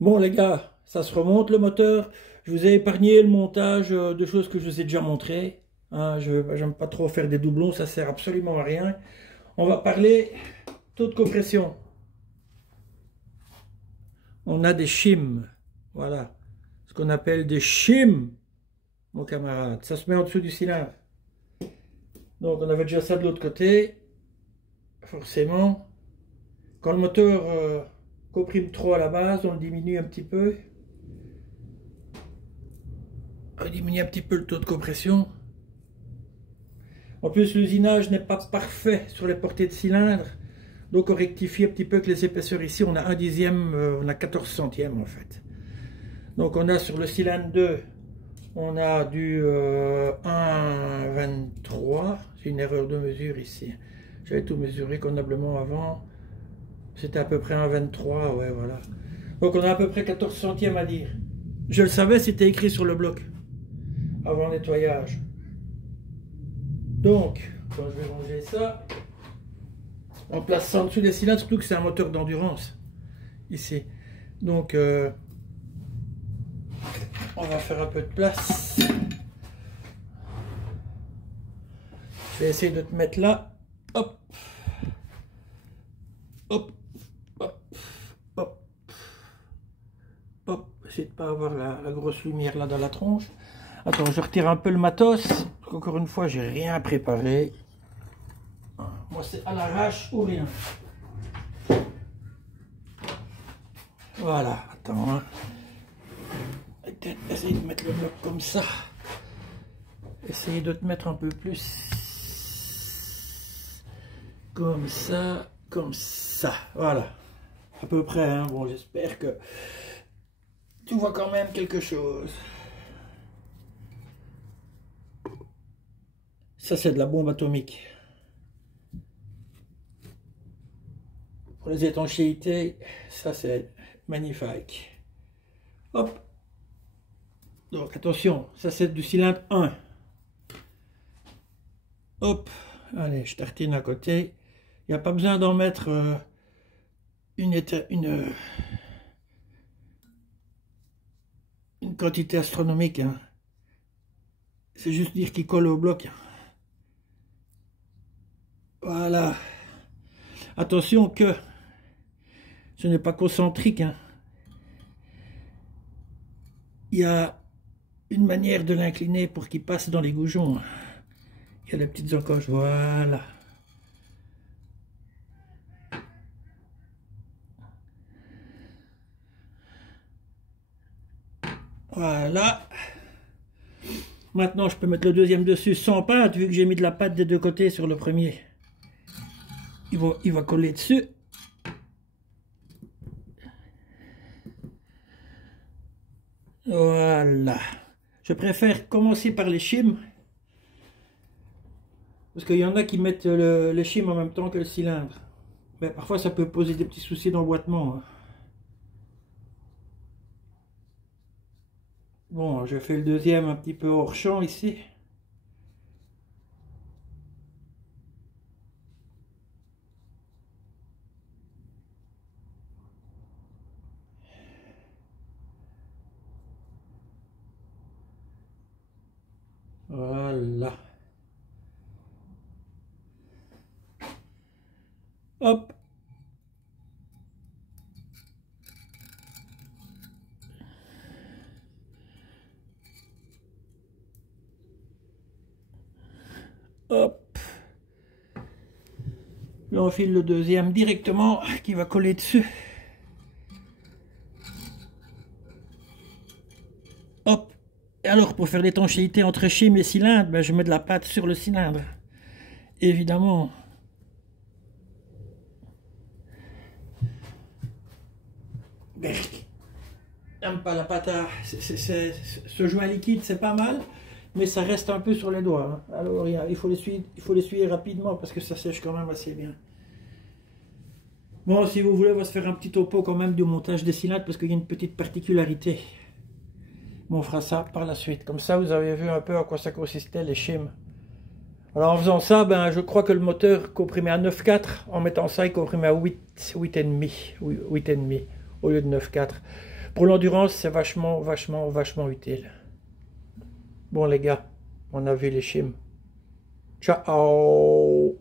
Bon les gars, ça se remonte le moteur. Je vous ai épargné le montage de choses que je vous ai déjà montré. Hein, j'aime pas trop faire des doublons, ça sert absolument à rien. On va parler taux de compression. On a des shims, voilà, ce qu'on appelle des shims, mon camarade. Ça se met en dessous du cylindre. Donc on avait déjà ça de l'autre côté. Forcément, quand le moteur comprime trop à la base, on le diminue un petit peu. On diminue un petit peu le taux de compression. En plus, l'usinage n'est pas parfait sur les portées de cylindre. Donc on rectifie un petit peu que les épaisseurs ici, on a 1/10, on a 14 centièmes en fait. Donc on a sur le cylindre 2, on a du 1,23. C'est une erreur de mesure ici. J'avais tout mesuré convenablement avant. C'était à peu près 1,23, ouais voilà. Donc on a à peu près 14 centièmes à dire. Je le savais, c'était écrit sur le bloc. Avant nettoyage. Donc, quand je vais ranger ça, on place ça en dessous des cylindres, surtout que c'est un moteur d'endurance. Ici. Donc, on va faire un peu de place. Je vais essayer de te mettre là. Hop. Hop. Hop. Hop. Hop. Essayer de ne pas avoir la grosse lumière là dans la tronche. Attends, je retire un peu le matos. Encore une fois, j'ai rien préparé. Moi, c'est à l'arrache ou rien. Voilà, attends. Hein. Essaye de mettre le bloc comme ça. Essaye de te mettre un peu plus. Comme ça, comme ça. Voilà. À peu près. Hein. Bon, j'espère que tu vois quand même quelque chose. Ça, c'est de la bombe atomique. Pour les étanchéités, ça, c'est magnifique. Hop. Donc, attention, ça, c'est du cylindre 1. Hop. Allez, je tartine à côté. Il n'y a pas besoin d'en mettre une quantité astronomique. Hein. C'est juste dire qu'il colle au bloc. Voilà. Attention que ce n'est pas concentrique. Hein. Il y a une manière de l'incliner pour qu'il passe dans les goujons. Il y a les petites encoches. Voilà. Voilà. Maintenant, je peux mettre le deuxième dessus sans pâte, vu que j'ai mis de la pâte des deux côtés sur le premier. Il va coller dessus. Voilà. Je préfère commencer par les shims. Parce qu'il y en a qui mettent les shims en même temps que le cylindre. Mais parfois, ça peut poser des petits soucis d'emboîtement. Hein. Bon, je fais le deuxième un petit peu hors champ ici. Voilà. Hop. Hop. Là, on file le deuxième directement qui va coller dessus. Hop. Et alors, pour faire l'étanchéité entre shim et cylindre, ben, je mets de la pâte sur le cylindre. Évidemment. Berk. J'aime pas la pâte à... Ce joint liquide, c'est pas mal. Mais ça reste un peu sur les doigts. Hein. Alors il faut l'essuyer rapidement parce que ça sèche quand même assez bien. Bon, si vous voulez, on va se faire un petit topo quand même du montage des cylindres parce qu'il y a une petite particularité. Bon, on fera ça par la suite. Comme ça, vous avez vu un peu à quoi ça consistait les shims. Alors en faisant ça, ben, je crois que le moteur comprimait à 9,4. En mettant ça, il comprimait à 8,5 au lieu de 9,4. Pour l'endurance, c'est vachement, vachement, vachement utile. Bon les gars, on a vu les chimes. Ciao!